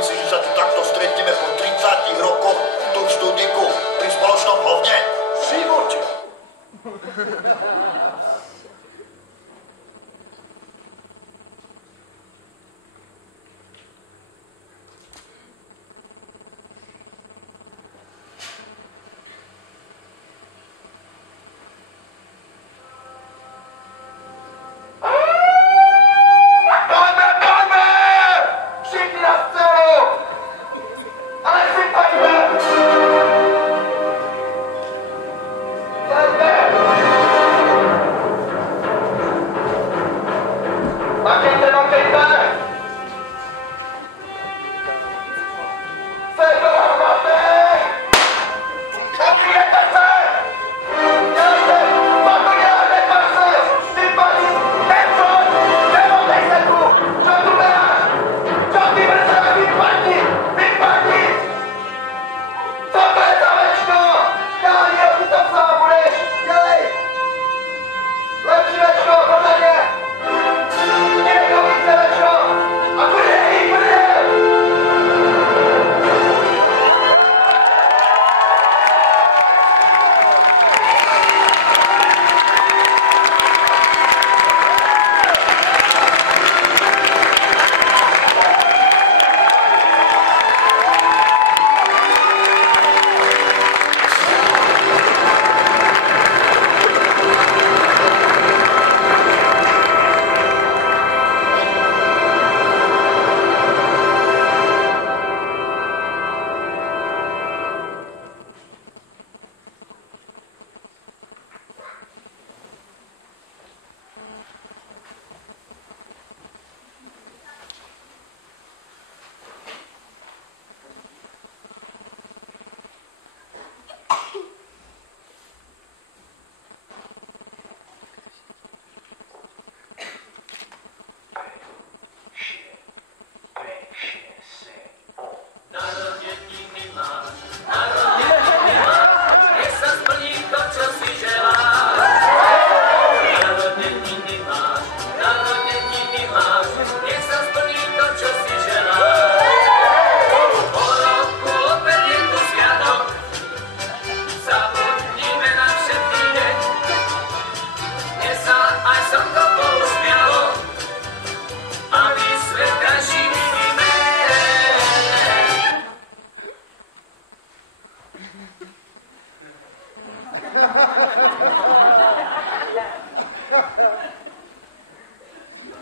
Myslíš, že sa tu takto stretneme po 30 rokoch tu v štúdiku pri spoločnom hovne? V živote.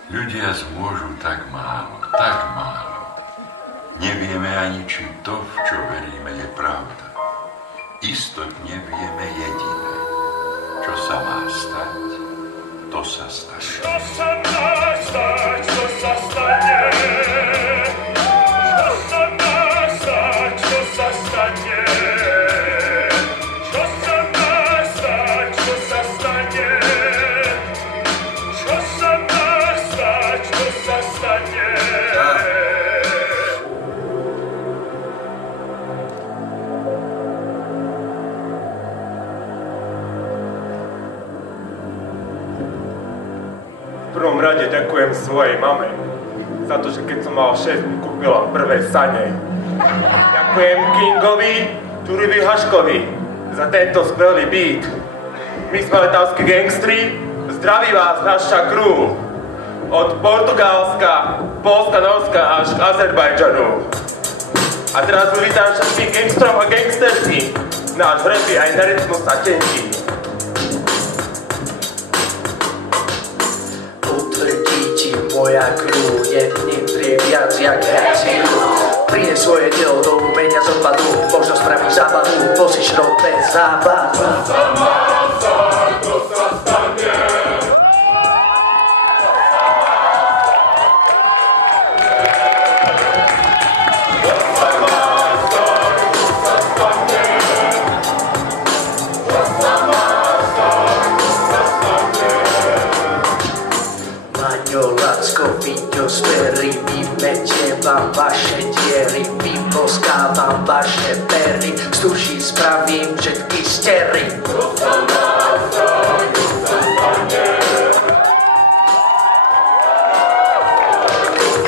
Ľudia zmôžu tak málo. Nevieme ani, či to, v čo veríme, je pravda. Istotne vieme jediné. Čo sa má stať, to sa stane. Čo sa má stať, to sa stane. Čo sa má stať, to sa stane. Čo sa má stať, to sa stane. Čo sa má stať, to sa stane. V prvom rade ďakujem svojej mame za to, že keď som mal 6, mi kúpila prvé sane. Ďakujem Kingovi, Čurivi Haškovi za tento skvelý beat. My sme letavskí gangstri, zdraví vás naša crew. Od Portugalska, Polska, Norska až k Azerbajdžanu. A teraz vítam všetkých gangstrov a gangsterky. Náš rap je aj na rytmus a tenký. Moja crew jedným trie viac jak heci. Prines svoje telo do umenia z odpadu, možno spraví zábavu, posíš rok bez zábavu. To sa má stať, to sa stane. Sperry, vymečie vám vaše diery, vyposkávam vaše pery, z duší spravím všetky stery. To sa má stať, to sa stane.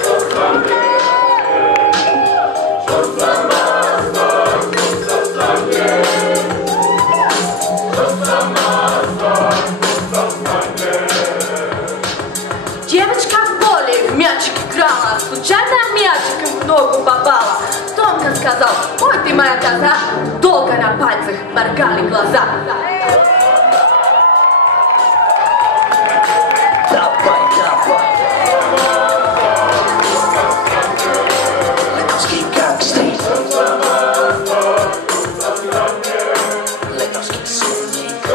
To sa stane. случайно мячиком в ногу попала. Томка сказал: ой, ты моя коза. Долго на пальцах моргали глаза. Давай, давай. Letowski gangster. Letowski słownik.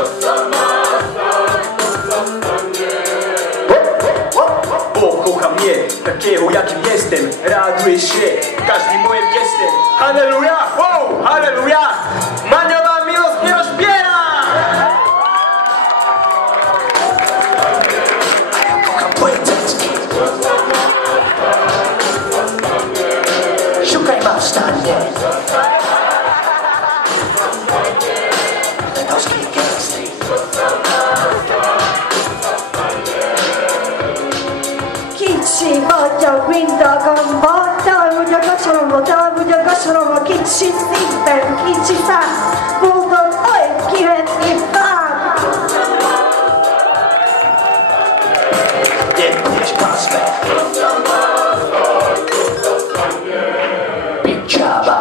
Pokocha mnie, takiego jakim jestem. Radujesz się każdym moim gestem. Halleluja, wow, halleluja. Maniowa miłość mnie rozbiera. Kocham twoje cycki. Szukaj ma w stanie. Letowski gangster. Kicsi vagy a mindagamba, te vagy a gacsaromba, te vagy a gacsaromba, kicsi szívben, kicsi szám, boldog, oly kivetni fám. Nie bądź pasme. Pięciaba.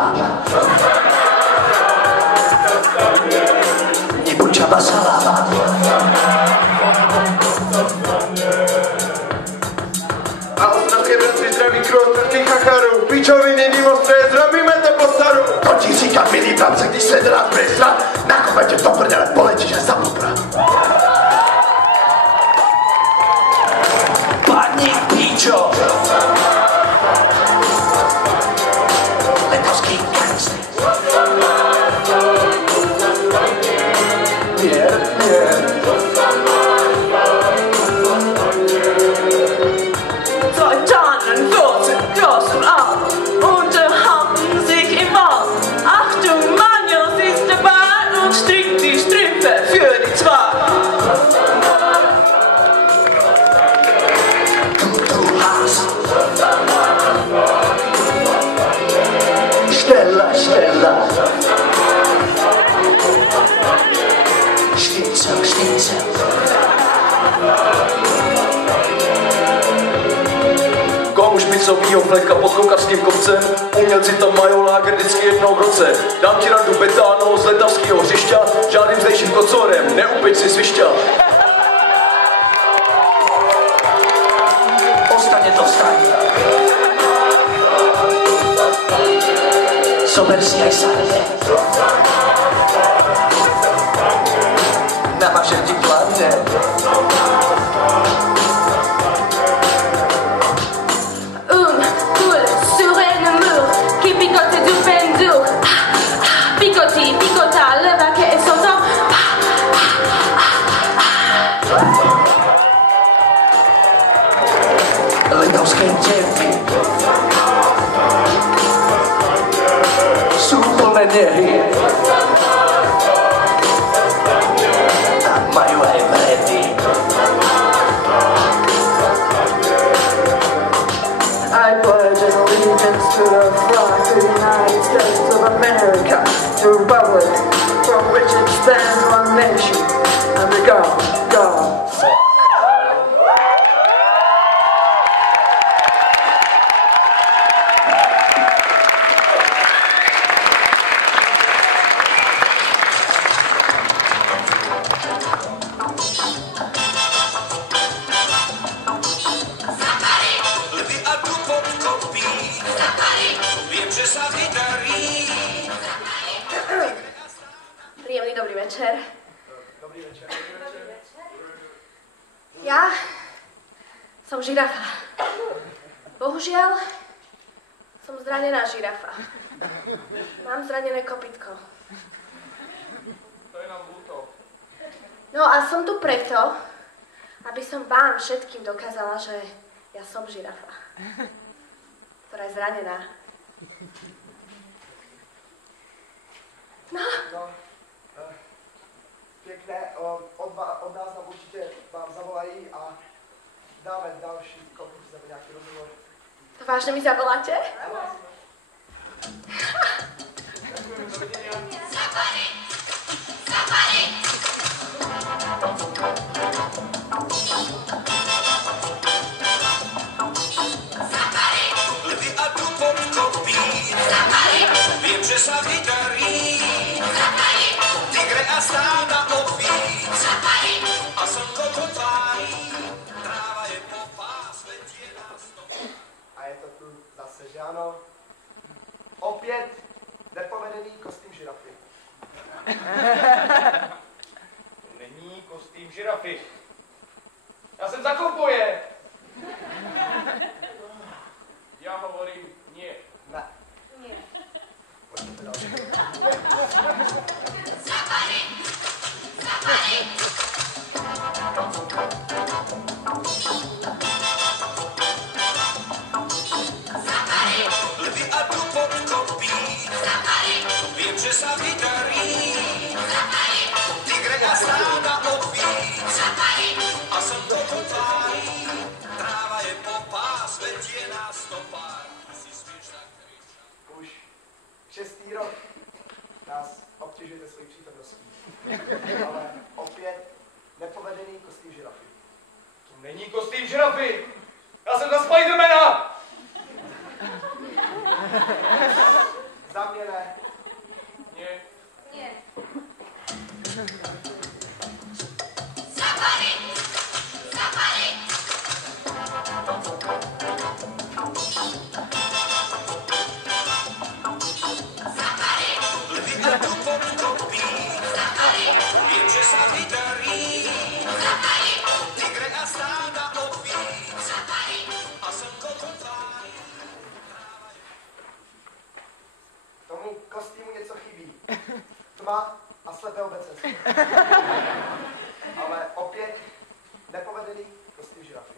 Nie buciaba salama. A ostatnie bratry zdraví krok takých chacharů. Pičoviny divosté, zrobíme to po staru. To ti říkám, milý bratře, když se dělá prestra, nakopaj tě do prdele, poletíš až za bubra. Panik pičo. Letowski gangster. Nie, nie. Zwei Tannen große Großen an und haben sich im Wald. Achtung, Manios ist dabei und strickt die Strümpfe für die zwei. Du hast. Stella, Stella. Schnitzel, Schnitzel. Komu špicovýho fleka pod kokařským kopcem. Umělci tam majou láger vždycky jednou v roce. Dám ti radu betánou z letavského hřišťa. Žádným zdejším kocorem, neupeď si svišťa. Ostanie to stanie. Sober si aj sarde. Namažem ti plánne. Cool, sur un mur qui picote du pendur. Picoti, picota, le vaquet et son temps. Letowskie dziewki sú plné nehy a majú aj vredy. I pledge allegiance to the flag of the United States of America, the republic from which it stands one nation, under God, God. Lvy a tu podkopí, viem, že sa vydarí. Príjemný dobrý večer. Ja som žirafa. Bohužiaľ, som zranená žirafa. Mám zranené kopytko. To je nám ľúto. No a som tu preto, aby som vám všetkým dokázala, že ja som žirafa, ktorá je zranená. No, Pěkné, od nás nám určitě vám zavolají a dáme další konkurs nebo nějaký rozhovor. to vážne mi zavoláte? sa vydarí. Tigre a stáda opíc a slnko to tváří. Tráva je po pás, letě nás to. A je to tu zase, že ano? Opět nepovedený kostým žirafy. Není kostým žirafy. Já jsem za kouboje. Já hovorím nie. Ne. Nie. Pojďte další. Lvy a tu podkopí, vím, že sa vydarí. Tigre a stáda opíc a slnko to tváří. Tráva je po pás, letě nás to pár. Asi směš tak kričat. Už 6. rok nás obtěžujete svojí přítomností. Ale opět nepovedený kostým žirafy. To není kostým žirafy. Já jsem za Spidermana. Za mě ne. Nie. Nie. Lvy a tu podkopí, vím, že sa vydarí. Tigre a stáda opíc a slnko to tváří. Tomu kostýmu něco chybí. Tma a slepé obecenství. Ale opět nepovedený kostým žirafy.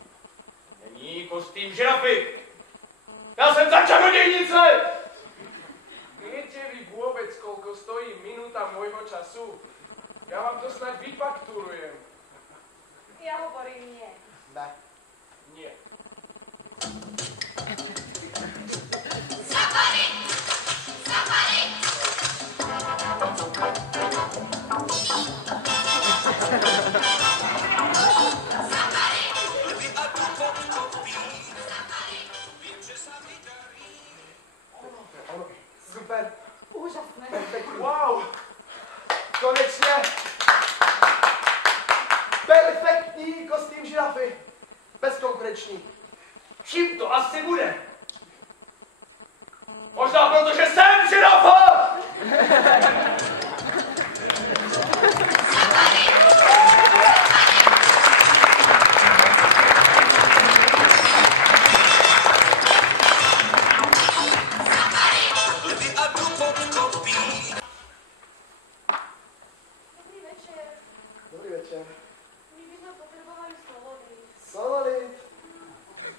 Není kostým žirafy. Já jsem za čarodějnice. Viete vy vôbec, koľko stojí minúta môjho času? Ja vám to snad vyfakturujem. Ja hovorím nie. Ne. Nie. Lvy a tu podkopí, vím, že sa vydarí. Ano, super. Úžasné. Perfektní. Wow! Konečně. Perfektní kostým žirafy. Bezkonkurenční. Čím to asi bude? Možná protože jsem žirafa! Lvy a tu podkopí. Dobrý večer. Dobrý večer. My by sme potrebovali slobody. Solit.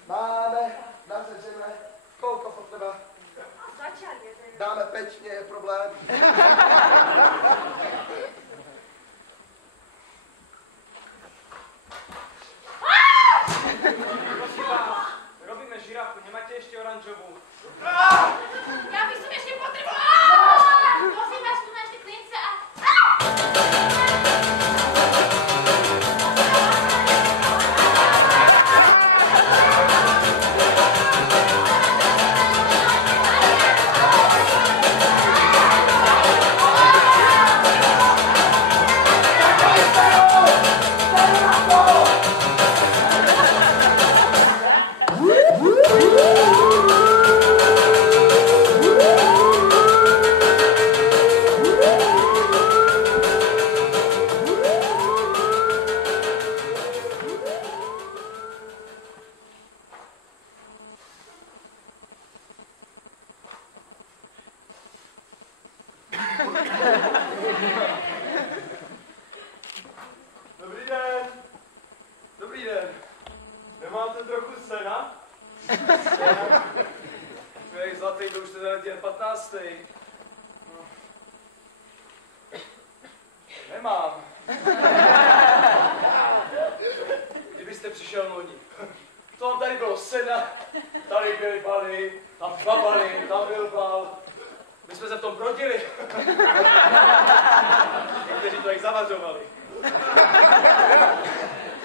Máme nařečené. Kolko potreba? Začal jeden. Dáme pečně, je problém. Prosím vás, robíme žirafu, nemáte ešte oranžovú? Ja by som ešte potrebovala. Prosím vás, tu máte klince a... Dobrý den. Dobrý den. Nemáte trochu sena? Tvej zlatý, to už teda jen 15. Nemám. Kdybyste přišel loni. To tady bylo sena, tady byly baly, tam dva baly, tam byl bal. My jsme se v tom brodili. Někteří to jak zavařovali.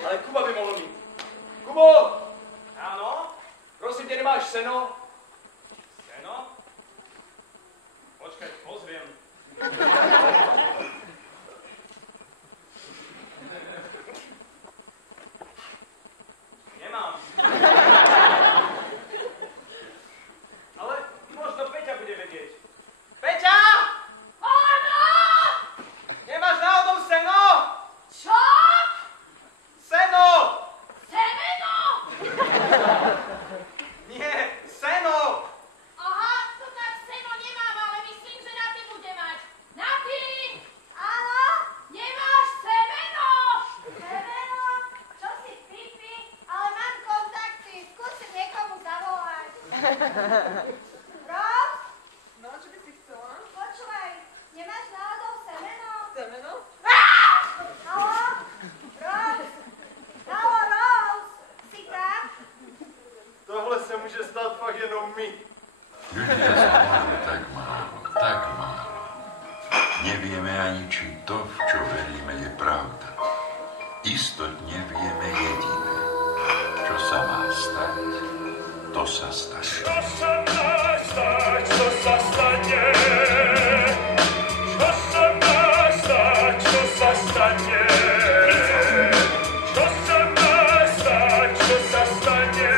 Ale Kuba by mohl mít. Kubo! Ano? Prosím tě, nemáš seno? Seno? Počkej, pozor. Nemám. Ale možno Peťa bude vedieť. Peťa! Áno! Nemáš náhodou seno? Čo? Seno! Semeno? Nie, seno! Aha, to tak seno nemám, ale myslím, že na ty bude mať. Na ty! Áno? Nemáš semeno? Semeno? Čo si pipi? Ale mám kontakty, skúsim niekomu zavolať. Ros? No, čo by si chcela? Počúvaj, nemáš náhodou semeno? Semeno? Haló? Ros? Haló, Ros? Si tam? Tohle se může stát fakt jenom my. Ľudia známe tak málo. Nevieme ani, či to, v čo veríme, je pravda. Istotne vieme jediné. Čo sa má stať, to sa stane. Čo sa má stať, to sa stane. Čo sa má stať, to sa stane. Čo sa má stať, to sa stane.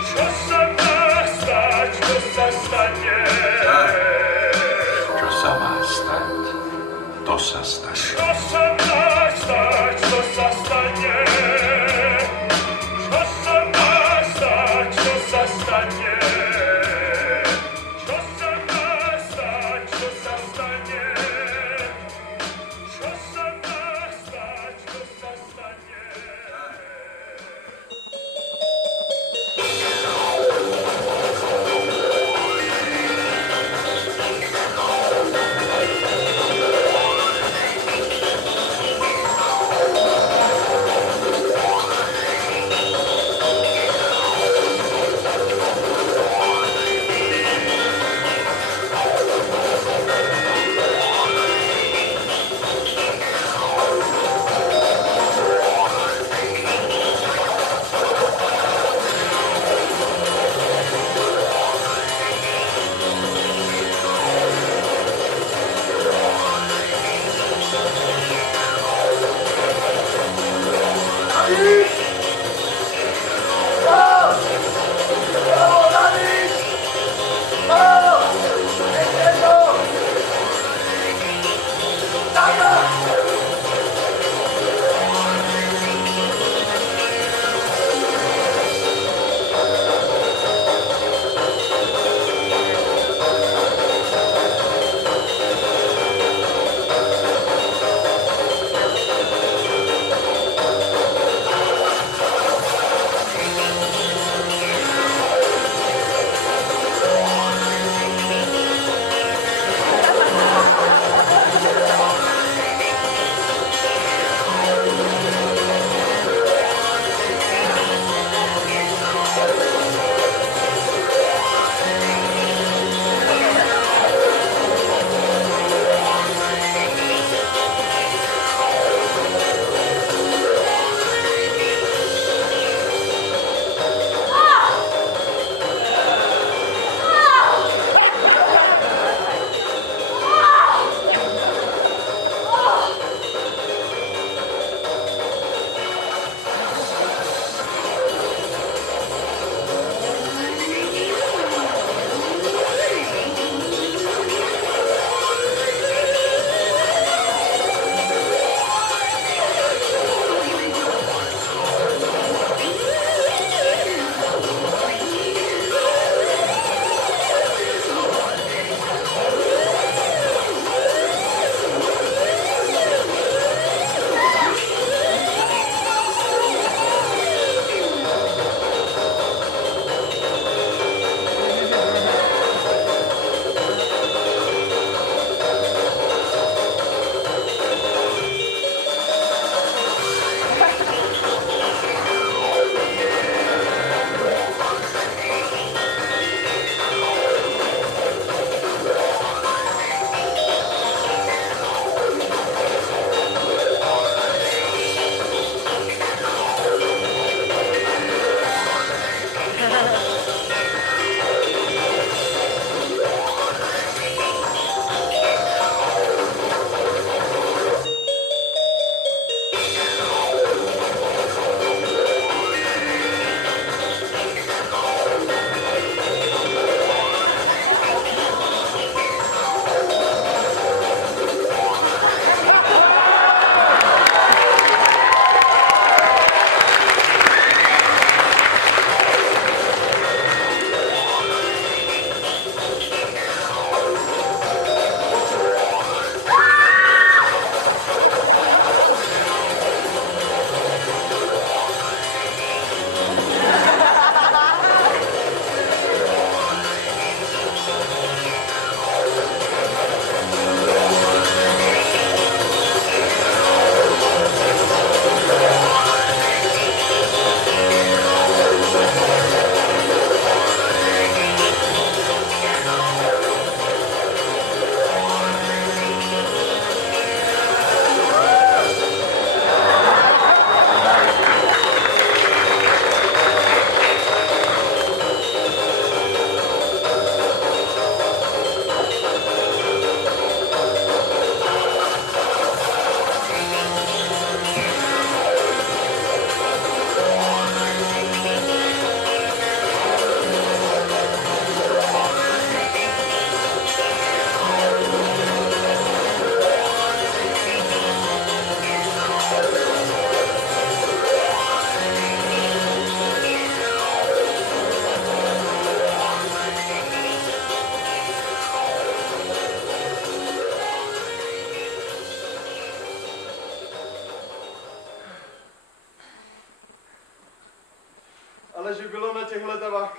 Čo sa má stať, to sa stane. Čo sa má stať, to sa stane. Čo sa má stať, to sa stane. Čo sa má stať, to sa stane. Čo sa má stať, to sa stane. Čo sa má stať, to sa stane. Čo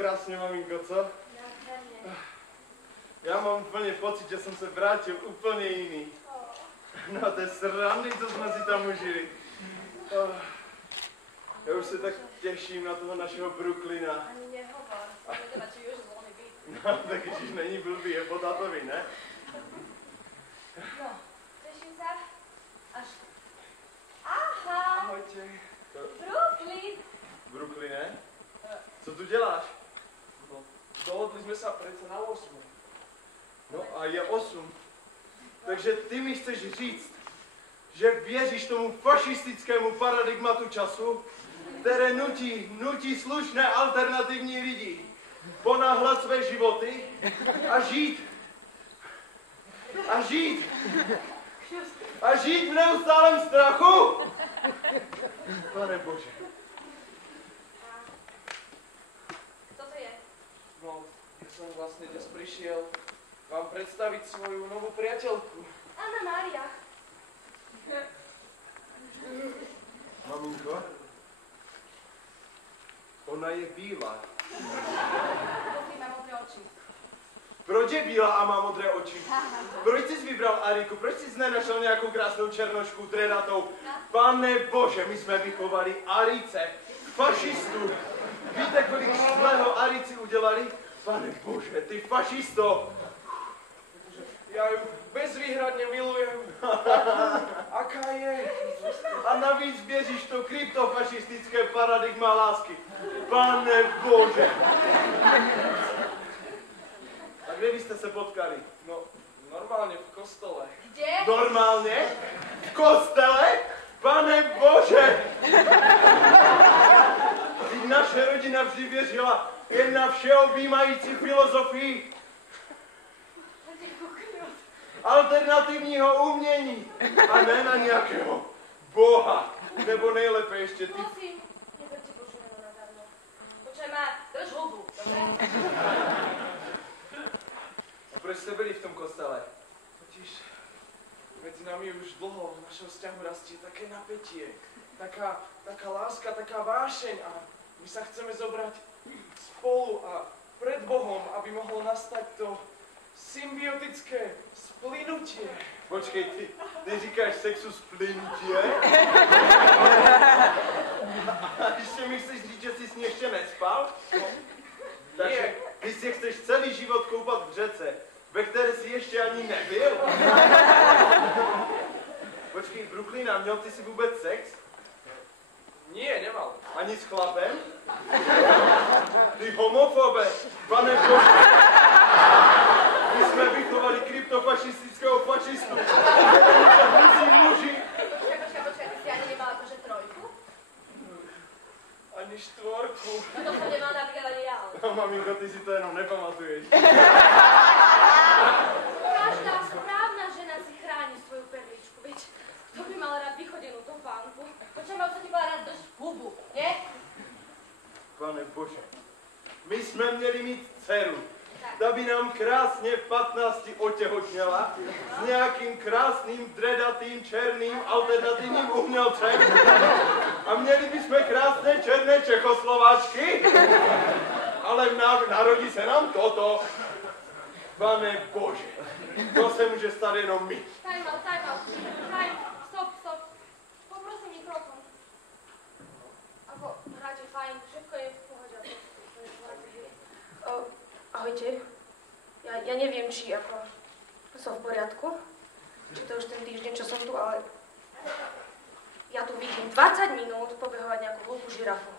krásne, maminko, co? Já mám úplně pocit, že jsem se vrátil úplně jiný. No, to je srandy, co jsme si tam užili. Já už se tak těším na toho našeho Brooklyna. Ani nehovor, vedela, či už zvolný byt. No, tak ježiš, není blbý, je po tátovi, ne? No, teším sa. Až... Aha! Ahojte. Brooklyn! Brooklyne? Co tu děláš? No, dohodli sme sa predsa na 8. No a je 8. Takže ty mi chceš říct, že věříš tomu fašistickému paradigmatu času, které nutí slušné alternativní lidi ponáhlat své životy a žít v neustálém strachu? Pane Bože. Kto to je? No, ja som vlastne dnes prišiel vám predstaviť svoju novú priateľku. Anna Mária. Maminko, ona je bílá. Brooklyn má modré oči. Proč je bílá a má modré oči? Proč jsi vybral Ariku? Proč jsi nenašel nějakou krásnou černošku, drenatou? Pane Bože, my jsme vychovali Arice, fašistů. Víte, kolik zlého Arici udělali? Pane Bože, ty fašisto! Ja ju bezvýhradne milujem. Aká je? A navíc věříš to kryptofašistické paradigma lásky. Pane Bože! A kde byste se potkali? No, normálne v kostole. Kde? Normálně? V kostele? Pane Bože! Vždyť naše rodina vždy věřila jen na všeobjímající filozofii alternativního umění a ne na nějakého boha. Nebo nejlépe ještě ty... Prosím, neberte Božu meno nadarmo. Počkaj ma, drž hubu, dobre? A proč jste byli v tom kostele? Totiž medzi nami už dlho v našom vzťahu rastie také napätie, taká láska, taká vášeň a my sa chceme zobrať spolu a pred Bohom, aby mohlo nastať to symbiotické splynutie. Počkej, ty říkáš sexu splynutě? A ještě mi chceš říct, že jsi s ní ještě nespal? No. Takže ty si chceš celý život koupat v řece, ve které jsi ještě ani nebyl? Počkej, Brooklyna, měl ty si vůbec sex? Nie, nemal. Ani s chlapem? Ty homofobe, pane Bože! My jsme vychovali kryptofašistického fašistu. Muži. Počkaj, ty si ani nemal akože trojku? Ani štvorku. No to som nemal napríklad ani ja. No, maminko, ty si to jenom nepamatuješ. Každá správna žena si chráni svoju perličku, veď kto by mal rád vychodenú topánku? Počkaj ma, ti bola rád drž hubu, nie? Pane Bože, my jsme měli mít dceru. Ta by nám krásně v 15 otěhotněla s nějakým krásným, dredatým, černým, alternativním umělcem a měli bychom krásné černé Čechoslováčky, ale narodí se nám toto. Pane Bože, to se může stát jenom my. Time out, stop. Poprosím mikrofon. Ako, radšej fajn, všetko je v pohode. Ahojte. Ja neviem, či ako som v poriadku, či to už ten týždeň, čo som tu, ale ja tu vidím 20 minút pobehovať nejakú hlúpu žirafu.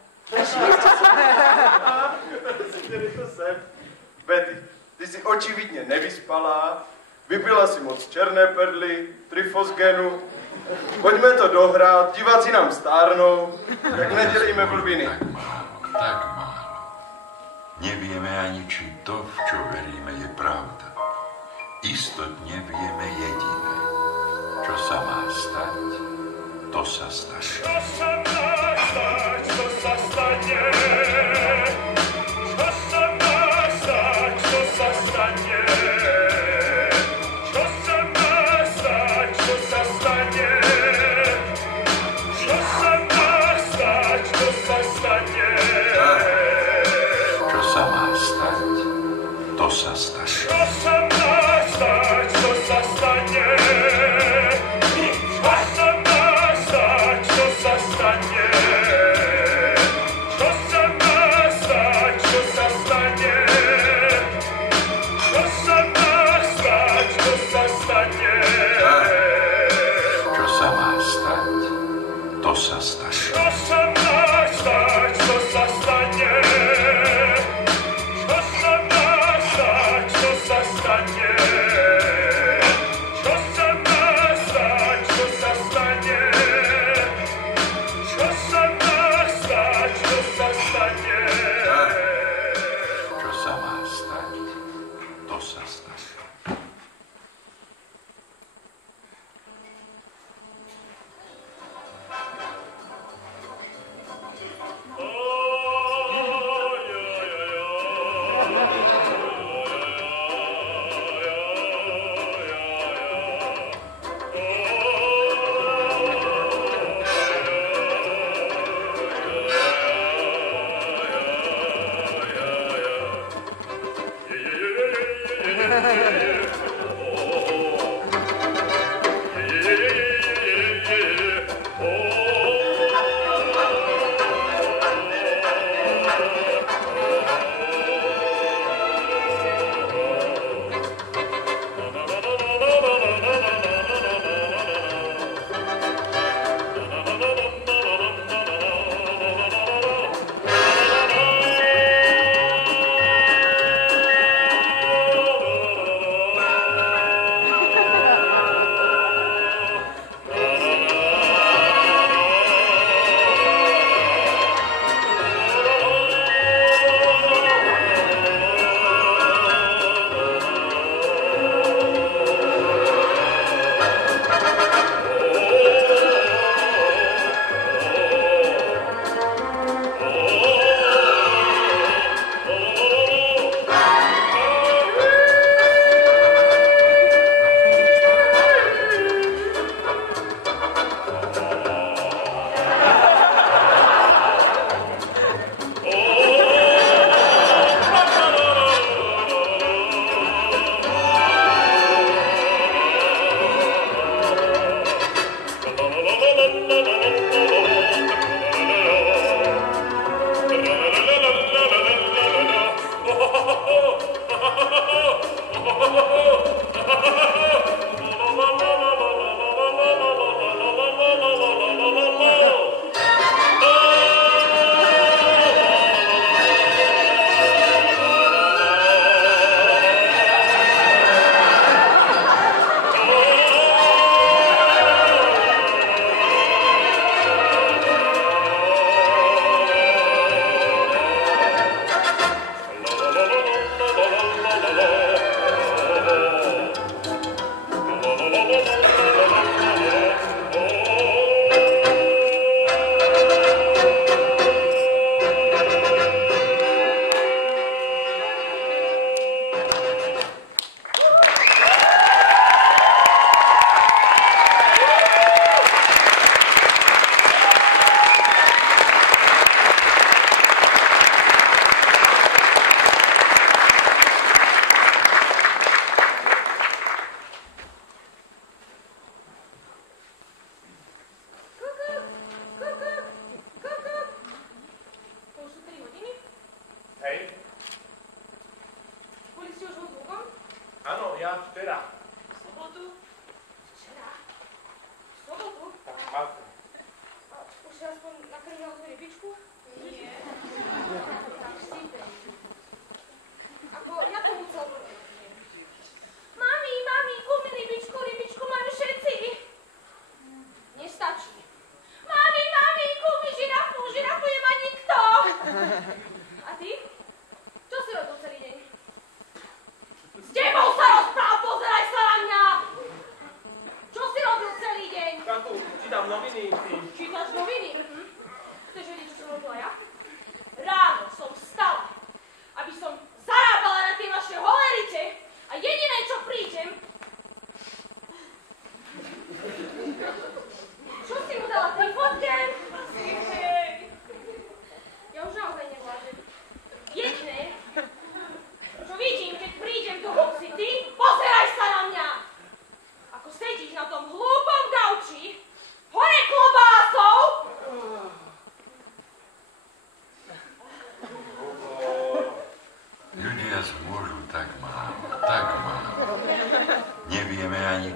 Rozděli to sem. Betty, ty jsi očividně nevyspalá, vypila si moc černé perly, trifosgenu. Pojďme to dohrát, diváci nám stárnou, tak nedělejme blbiny. Tak málo. Nevieme ani, či to, v čo veríme, je pravda. Istotne vieme jediné. Čo sa má stať, to sa stane. Čo sa má stať, to sa stane. Čo sa má stať, to sa stane. Čo sa má stať, to sa stane. Čo sa má stať, to sa stane. Čo sa má to sa staš. Čo sa má stať, čo sa stane? Čo sa má stať, čo sa stane? Čo sa má stať, čo sa stane? Čo sa má stať, čo sa stane? Čo sa má stať, to sa staš. Čo sa má stať, čo sa stane? Čo sa má stať, čo sa stane? Čo sa má stať, čo sa stane? Čo sa má stať, čo sa stane? Čo sa má stať, to sa staš. S tebou sa rozpráv, pozeraj sa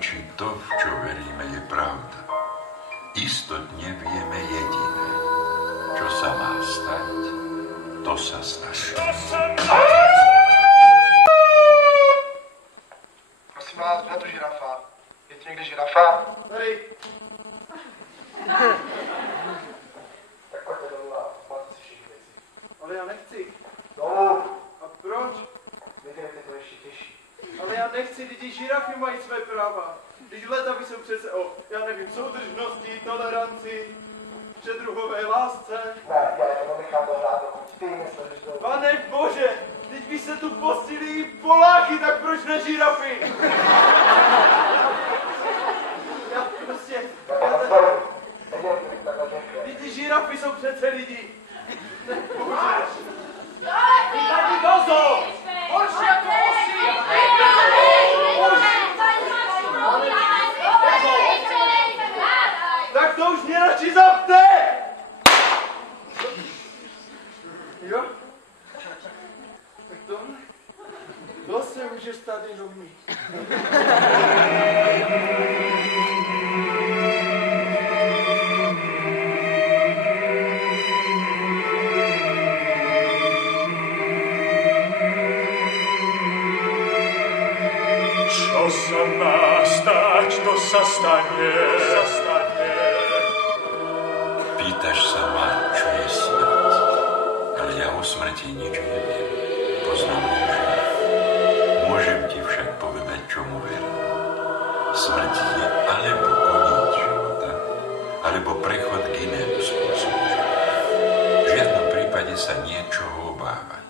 či to, v čo veríme, je pravda. Istotne vieme jediné. Čo sa má stať, to sa stane. Prosím vás, kde tu žirafa? Je tu někde žirafa? Tady. Tak pojďte dolů a máte si všichni věci. Ale já nechci. Dolů. A proč? Vidíte, to ještě těžší. Ale já nechci, lidi žirafy mají své práva. Když letavy jsou přece o, já nevím, soudržnosti, toleranci, předruhové lásce. Ne, já to nechám dohrát, dokud ty myslíš, že to... Pane Bože, teď by se tu postili Poláky, tak proč ne žirafy? Já prostě... Ty žirafy jsou přece lidi. Bože. Ty tady dozo! Horší jako osy! Tak to už mě radši zapte! Jo? Tak to se může stát jenom my. Čo sa má stať, to sa stane. Pýtaš sa ma, čo je smrť, ale ja o smrti nič neviem. Poznám len život. Môžem ti však povedať, čomu verím. Smrť je alebo koniec života, alebo prechod k inému spôsobu života. V žiadnom prípade sa niečoho obávať.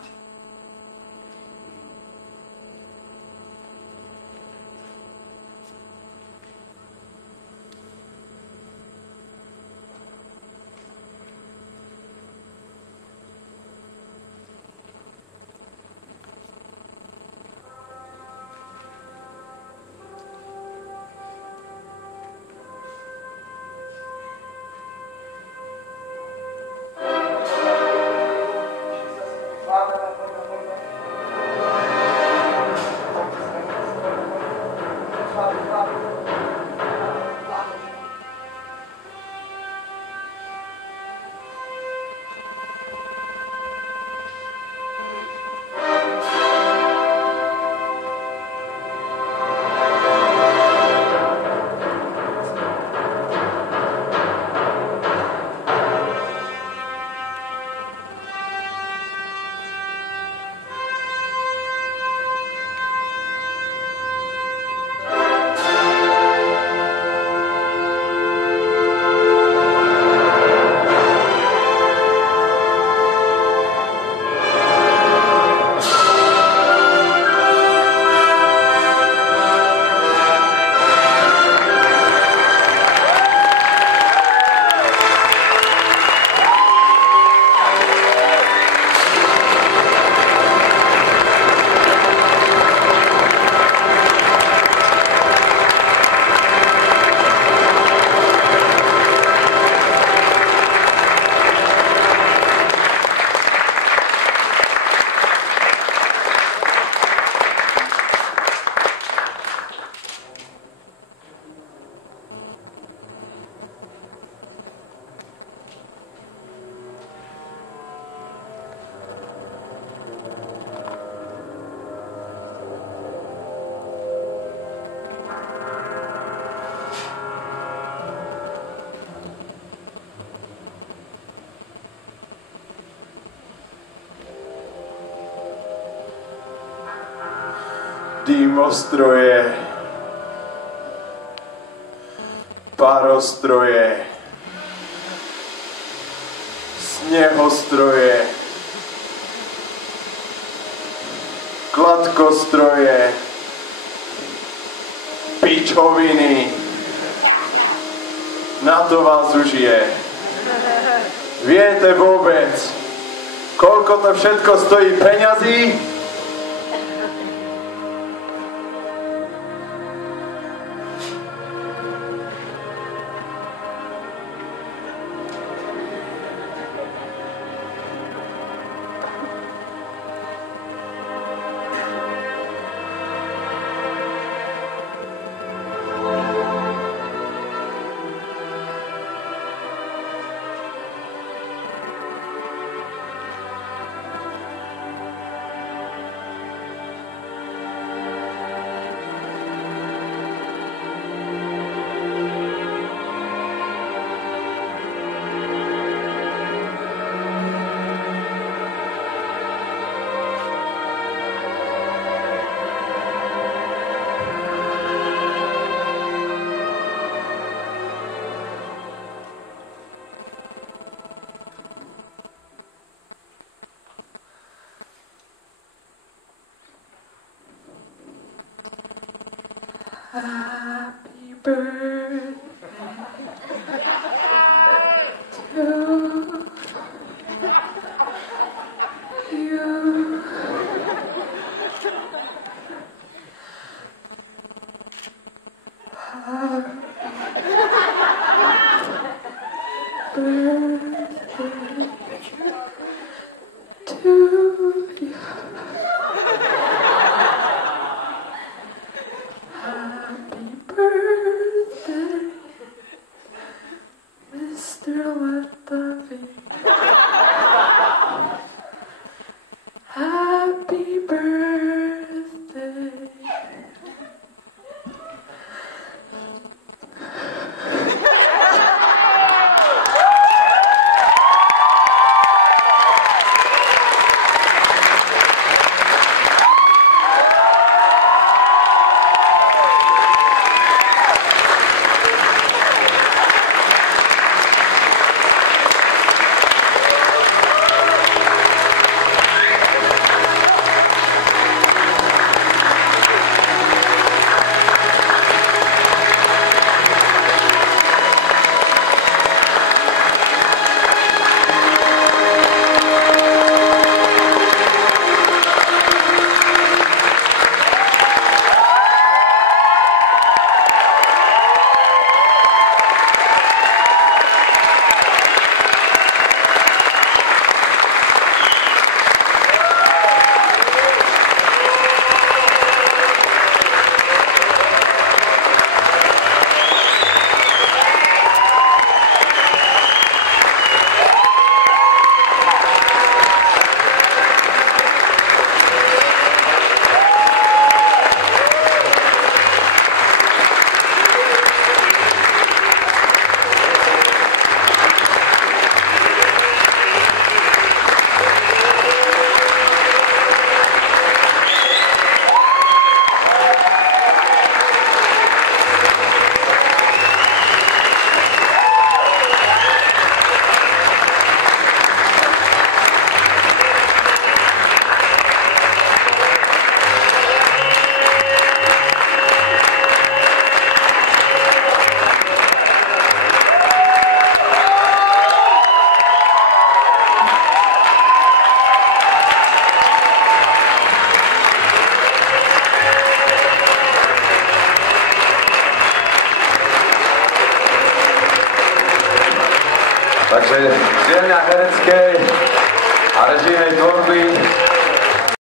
Dýmostroje, parostroje, sněhostroje, kladkostroje, pičoviny. Na to vás už je. Viete vôbec, koľko to všetko stojí peňazí? Happy birthday to you. Happy birthday, Mr. Watavi. Happy birthday. Takže dielňa herecké